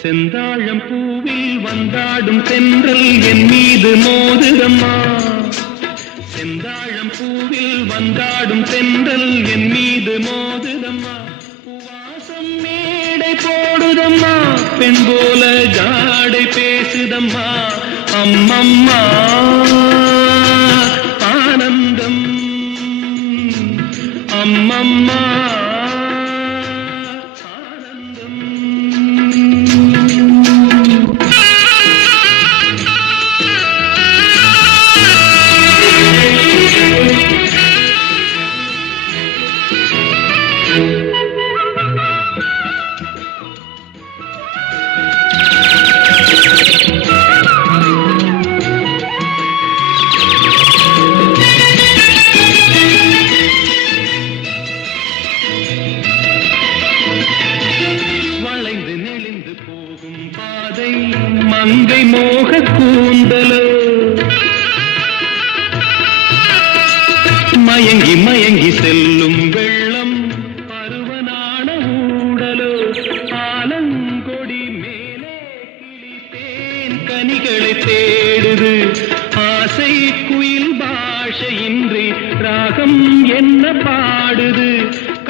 செந்தாழம் பூவில் வந்தாடும் தென்றல் என் மீது மோதுதம்மா. செந்தாழம் பூவில் வந்தாடும் தென்றல் என் மீது மோதுதம்மா. வாசம் மேடை போடுதம்மா, பெண் போல ஜாடை பேசுதம்மா. அம்மம்மா ஆனந்தம், அம்மம்மா மங்கை மோக கூந்தலோ, மயங்கி மயங்கி செல்லும் வெள்ளம் பருவனான ஊடலோ. ஆலங்கொடி மேலே கிளித்தேன் கனிகளை தேடுது. ஆசை குயில் பாஷையின்றி ராகம் என்ன பாடுது.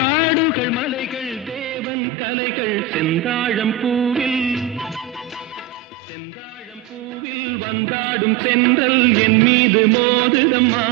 காடுகள் மலைகள் தேவன் கலைகள் செந்தாழம் பூவில் வந்தாடும் தென்றல் என் மீது மோதுதம்மா.